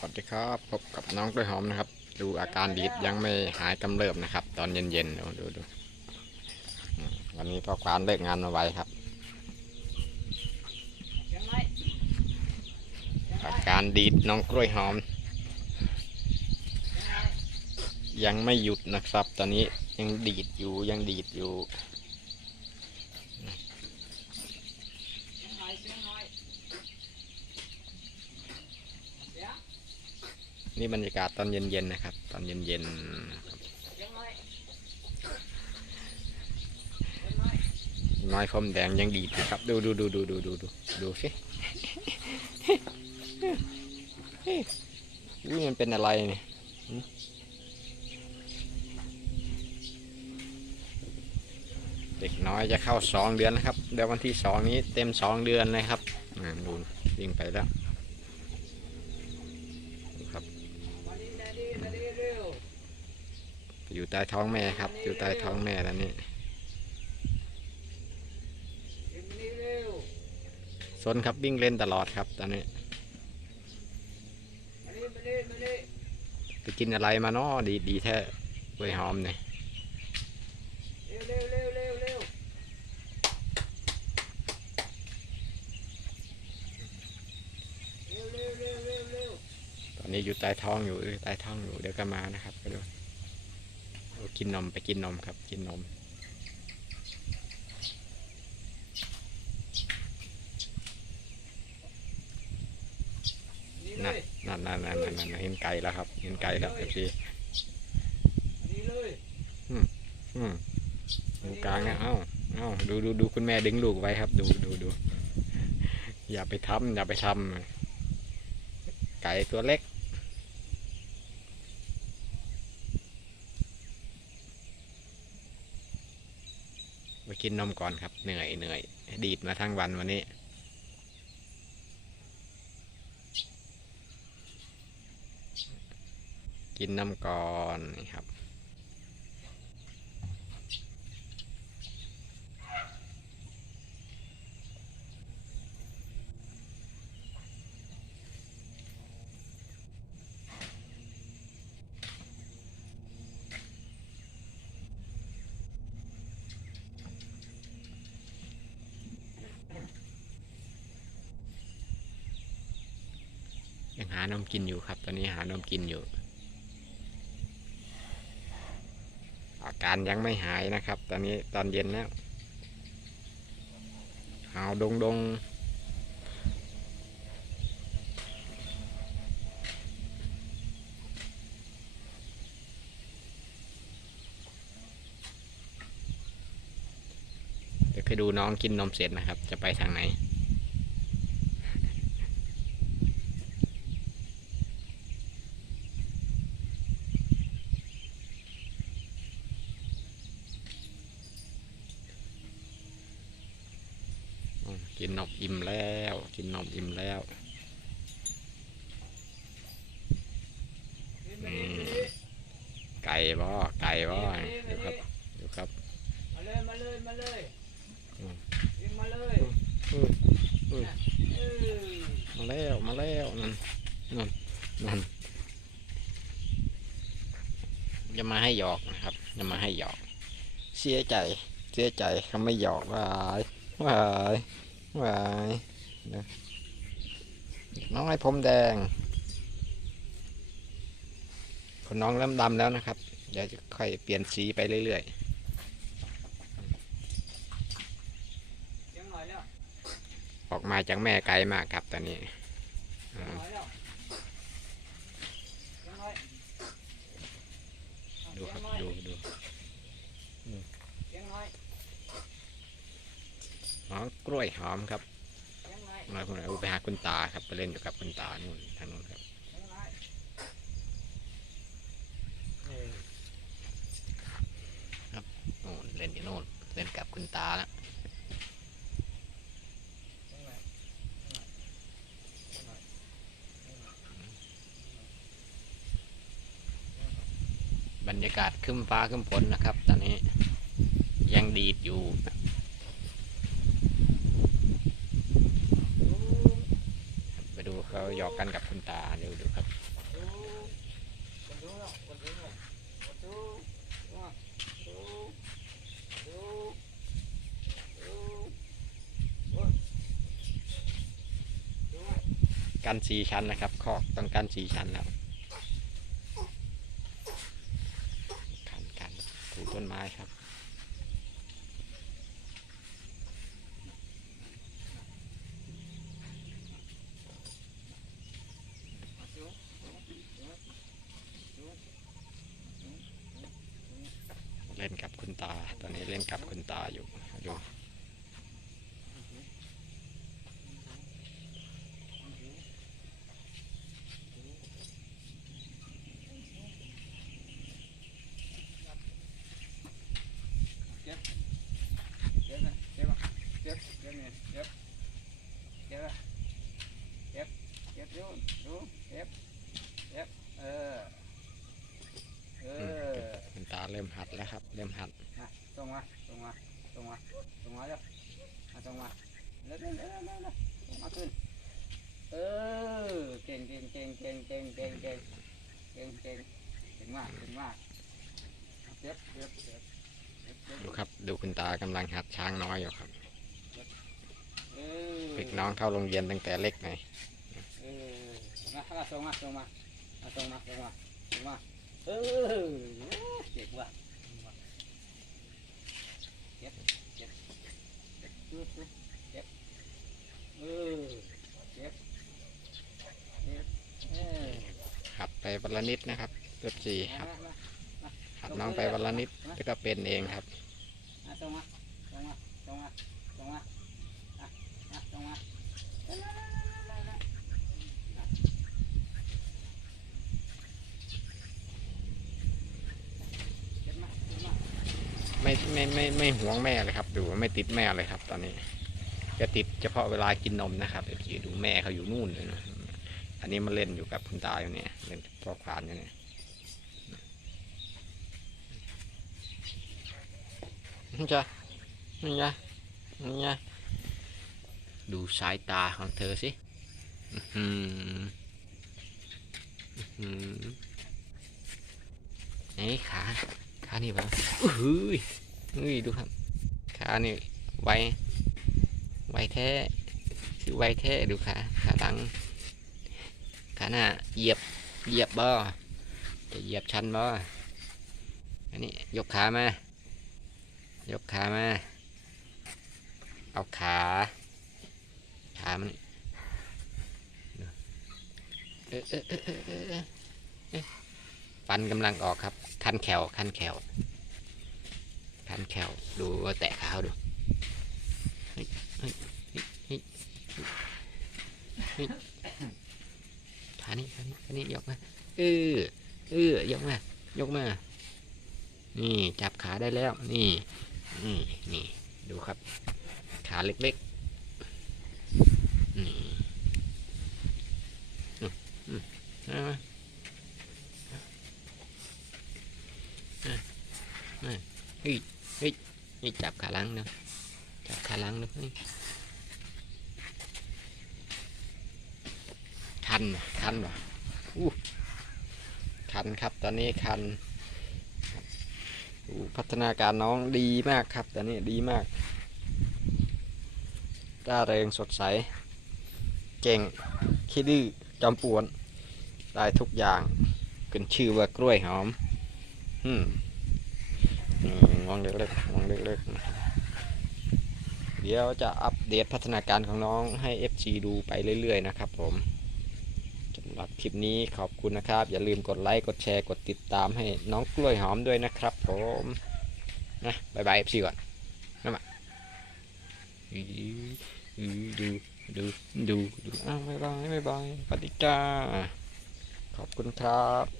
สวัสดีครับ พบกับน้องกล้วยหอมนะครับ ดูอาการดีดยังไม่หายกำเริบนะครับ ตอนเย็นๆดูดูดูวันนี้พ่อควานเลิกงานมาไวครับอาการดีดน้องกล้วยหอม ยังไม่หยุดนะครับ ตอนนี้ยังดีดอยู่ยังดีดอยู่ นี่บรรยากาศตอนเย็นๆนะครับ ตอนเย็นๆน้อยคมแดงยังดีดอยู่ครับ ดูดูดูดูดูดูดูดูสิอุ้ยมันเป็นอะไรเนี่ยเด็กน้อยจะเข้าสองเดือนนะครับ เดี๋ยววันที่สองนี้เต็มสองเดือนเลยครับดูวิ่งไปแล้วดูครับ อยู่ใต้ท้องแม่ครับ อยู่ใต้ท้องแม่แล้วนี่ซนครับวิ่งเล่นตลอดครับตอนนี้ไปกินอะไรมาเนาะดีดีแท้กล้หอมเนี่ยตอนนี้อยู่ใต้ท้องอยู่ใต้ท้องอยู่เดี๋ยวก็มานะครับไปดู กินนมไปกินนมครับ กินนมนั่นนั่นนั่นนั่นนั่นนั่นเห็นไก่แล้วครับ เห็นไก่แล้วเอฟซีอืมตรงกลางนะเอ้าเอ้าดูดูดูคุณแม่ดึงลูกไว้ครับ ดูดูดูอย่าไปทำอย่าไปทำไก่ตัวเล็ก ไปกินนมก่อนครับ เหนื่อยเหนื่อยดีดมาทั้งวันวันนี้ กินน้ำก่อนนะครับ ยังหานมกินอยู่ครับ ตอนนี้หานมกินอยู่ อาการยังไม่หายนะครับ ตอนนี้ตอนเย็นแล้วหาวดงดงเดี๋ยวไปดูน้องกินนมเสร็จนะครับ จะไปทางไหน อืม กินนมอิ่มแล้ว กินนมอิ่มแล้วอืมไก่บ่ไก่บ่ดูครับดูครับมาเลยมาเลยมาเลยอืมวิ่งมาเลยอืมเออมาแล้วมาแล้วนั่นนั่นนั่นจะมาให้หยอกนะครับจะมาให้หยอก เสียใจเสียใจเขาไม่หยอกวายวาย วายนะน้องไอ้ผมแดงคนน้องเริ่มดำแล้วนะครับ เดี๋ยวจะค่อยเปลี่ยนสีไปเรื่อยเสียงหน่อยแล้วๆออกมาจากแม่ไกลมากครับตอนนี้ เสียงหน่อยแล้วเสียงหน่อย ดูครับดูดู เสียงหน่อย อ๋อกล้วยหอมครับเสียงหน่อยมาคนไหนไปหาคุณตาครับไปเล่นอยู่กับคุณตานู่นทางนู้นครับเสียงหน่อยเออนู่นเล่นอยู่นู่นเล่นกับคุณตาแล้วบรรยากาศครึ้มฟ้าครึ้มฝนนะครับ ตอนนี้ยังดีดอยู่ ดู ไปดูเขา หยอกกันกับคุณตาเดี๋ยวดูครับกันสี่ชั้นนะครับคอกต้องกันสี่ชั้นแล้วกันกันถูต้นไม้ครับ เล่นกับคุณตา ตอนนี้เล่นกับคุณตาอยู่ดูเอ่อ เริ่มหัดแล้วครับ เริ่มหัดมาตรงมาตรงมาตรงมาตรงมาเร็วมาตรงมาเร็วเร็วเร็วเร็วเร็วตรงมาขึ้นเออเก่งเก่งเก่งเก่งเก่งเก่งเก่งเก่งเก่งเก่งมากเก่งมากเจ็บเจ็บเจ็บเจ็บเจ็บดูครับ ดูคุณตากำลังหัดช้างน้อยอยู่ครับเออฝึกน้องเข้าโรงเรียนตั้งแต่เล็กไงเออมามาส่งมาส่งมามาส่งมาส่งมาส่งมาเออเจ็บว่ะเจ็บเจ็บเจ็บดูดูเจ็บเออเจ็บเจ็บเออ หัดไป วันละนิดนะครับเพื่อสี่มาหัดมามาหัดน้องไปวันละนิดแล้วก็เป็นเองครับมาส่งมาส่งมาส่งมาส่งมาอะมาส่งมาไม่ไม่ไม่ไม่หวงแม่เลยครับ ดูไม่ติดแม่เลยครับ ตอนนี้ จะติดเฉพาะเวลากินนมนะครับเอฟซีดูแม่เขาอยู่นู่นเลยนะ อันนี้มาเล่นอยู่กับคุณตาอยู่เนี่ยเล่นพ่อขวานอยู่เนี่ยนี่จ้ะนี่จ้ะนี่จ้ะดูสายตาของเธอสิอื้อหืออื้อหือไหนขาขานี่ปะอื้หือนี่ดูครับ ขานี่ไวไวแท้คือไวแท้ดูขาขาหลัง ขาหน้าเหยียบเหยียบบ่จะเหยียบชันบ่อันนี้ยกขามายกขามา เอาขา ขามันฟันกำลังออกครับ คันแขวคันแขวคันแขวดูว่าแตะขาดู ขานี้ขานี้ขานี้ยกมาเออเออยกมายกมา นี่จับขาได้แล้ว นี่นี่นี่ดูครับ ขาเล็กๆนี่อืมอืมเอามาอะอะเฮ้ยเฮ้ยนี่จับขาลังเนาะจับขาลังเนาะฮ้ย คันว่ะคันวะอู้คันครับ ตอนนี้คันพัฒนาการน้องดีมากครับ ตอนนี้ดีมากร่าเริงสดใส เก่งขี้ดื้อจอมป่วน ได้ทุกอย่างขึ้นชื่อว่ากล้วยหอมอืมมองเล็กๆมองเล็กๆเดี๋ยวจะอัปเดตพัฒนาการของน้องให้ FC ดูไปเรื่อยๆนะครับผม หรับคลิปนี้ขอบคุณนะครับ อย่าลืมกดไลค์กดแชร์กดติดตามให้น้องกล้วยหอมด้วยนะครับ ผมนะบายบาย FC ก่อนนั่นมาดูดูดูดูอ้าวบายบายบายบายปฏิจ้าขอบคุณครับ